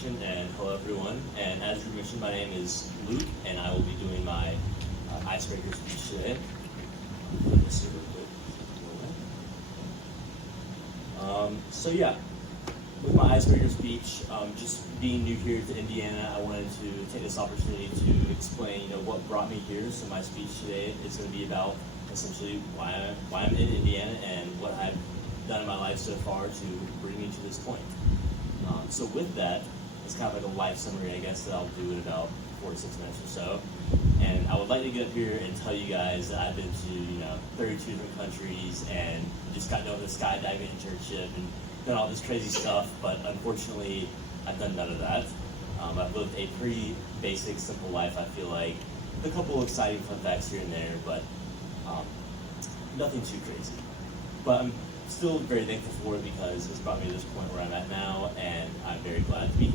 introduction, and hello everyone. And as you mentioned, my name is Luke, and I will be doing my icebreaker speech today. Put this here real quick. So yeah, with my icebreaker speech, just being new here to Indiana, I wanted to take this opportunity to explain, what brought me here. So my speech today is going to be about essentially why I'm in Indiana and what I've done in my life so far to bring me to this point. So with that, it's kind of like a life summary, I guess, that I'll do in about 4 to 6 minutes or so. And I would like to get up here and tell you guys that I've been to, 32 different countries and just got done with a skydiving internship and done all this crazy stuff, but unfortunately, I've done none of that. I've lived a pretty basic, simple life, I feel like. A couple of exciting fun facts here and there, but nothing too crazy. But I'm still very thankful for it because it's brought me to this point where I'm at now, and I'm very glad to be here.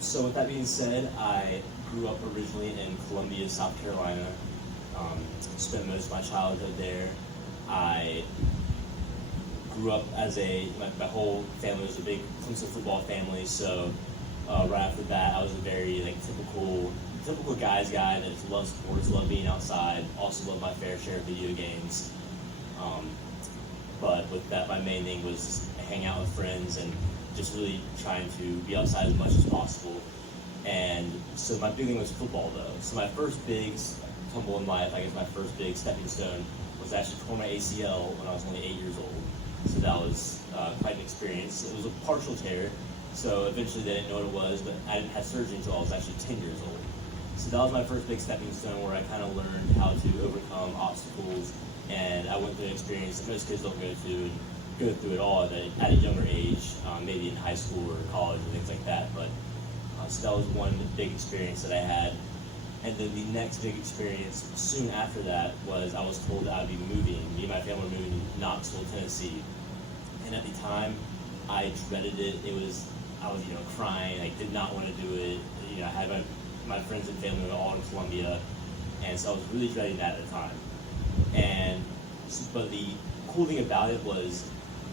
So with that being said, I grew up originally in Columbia, South Carolina. Spent most of my childhood there. I grew up as my whole family was a big Clemson football family, so right after that, I was a very typical guy's guy that just loves sports, loved being outside, also loved my fair share of video games. But with that, my main thing was hang out with friends and just really trying to be outside as much as possible. And so my big thing was football, though. So my first big tumble in life, I guess my first big stepping stone, was actually tore my ACL when I was only 8 years old. So that was quite an experience. It was a partial tear, so eventually they didn't know what it was, but I didn't have surgery until I was actually 10 years old. So that was my first big stepping stone where I kind of learned how to overcome obstacles, and I went through an experience that most kids don't go through it all at a younger age, maybe in high school or college and things like that. But so that was one big experience that I had. And then the next big experience soon after that was I was told that I'd be moving. Me and my family were moving to Knoxville, Tennessee. And at the time, I dreaded it. I was crying. I did not want to do it. I had my friends and family were all in Columbia, and so I was really dreading that at the time. But the cool thing about it was,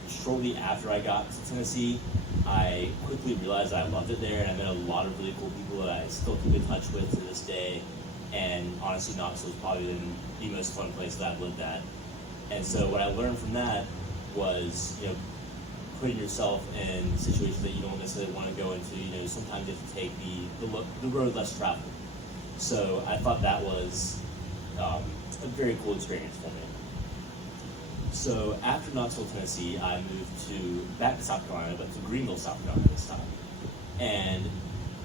shortly after I got to Tennessee, I quickly realized I loved it there, and I met a lot of really cool people that I still keep in touch with to this day. And honestly, Knoxville has probably been the most fun place that I've lived at. And so what I learned from that was, putting yourself in situations that you don't necessarily want to go into. Sometimes you have to take the road less traveled. So I thought that was a very cool experience for me. So after Knoxville, Tennessee, I moved back to South Carolina, but to Greenville, South Carolina this time. And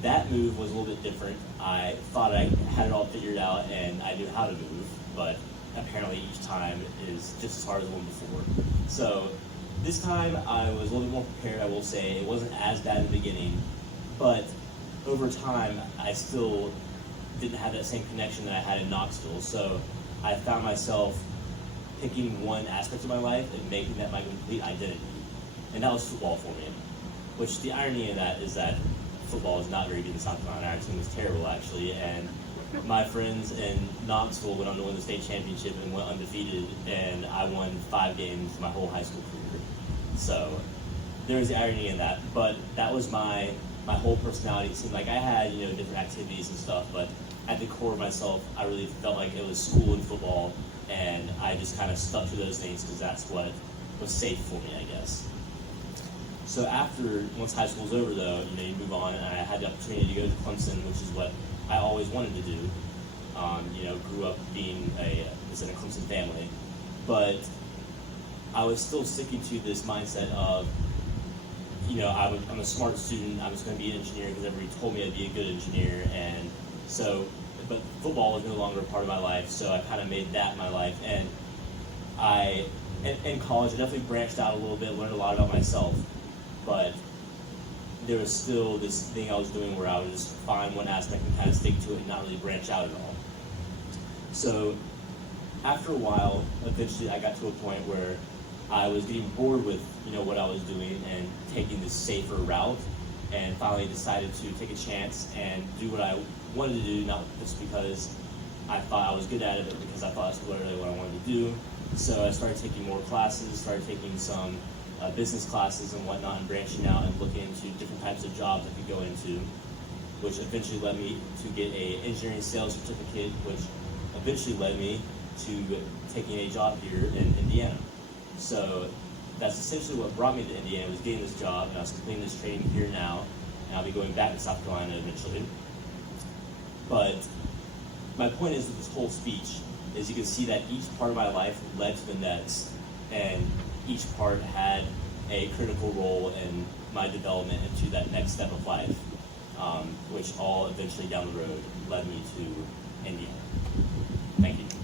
that move was a little bit different. I thought I had it all figured out and I knew how to move, but apparently each time is just as hard as the one before. So this time I was a little bit more prepared, I will say. It wasn't as bad in the beginning, but over time I still didn't have that same connection that I had in Knoxville. So I found myself picking one aspect of my life and making that my complete identity. And that was football for me. Which the irony of that is that football is not very good in South Carolina. Our team was terrible, actually. And my friends in Knoxville went on to win the state championship and went undefeated. And I won 5 games my whole high school career. So there was the irony in that. But that was my whole personality. It seemed like I had, different activities and stuff, but at the core of myself, I really felt like it was school and football, and I just kind of stuck to those things because that's what was safe for me, I guess. So once high school was over, though, you move on, and I had the opportunity to go to Clemson, which is what I always wanted to do. Grew up being a Clemson family, but I was still sticking to this mindset of, I'm a smart student. I was going to be an engineer because everybody told me I'd be a good engineer, and so. But football was no longer a part of my life, so I kind of made that my life. And in college, I definitely branched out a little bit, learned a lot about myself, but there was still this thing I was doing where I would just find one aspect and kind of stick to it and not really branch out at all. So after a while, eventually I got to a point where I was getting bored with, what I was doing and taking this safer route, and finally decided to take a chance and do what I wanted to do, not just because I thought I was good at it, but because I thought that's literally what I wanted to do. So I started taking more classes, started taking some business classes and whatnot, and branching out and looking into different types of jobs I could go into, which eventually led me to get a engineering sales certificate, which eventually led me to taking a job here in Indiana. So that's essentially what brought me to Indiana, was getting this job, and I was completing this training here now, and I'll be going back to South Carolina eventually. But my point is with this whole speech is you can see that each part of my life led to the next, and each part had a critical role in my development into that next step of life, which all eventually down the road led me to Indiana. Thank you.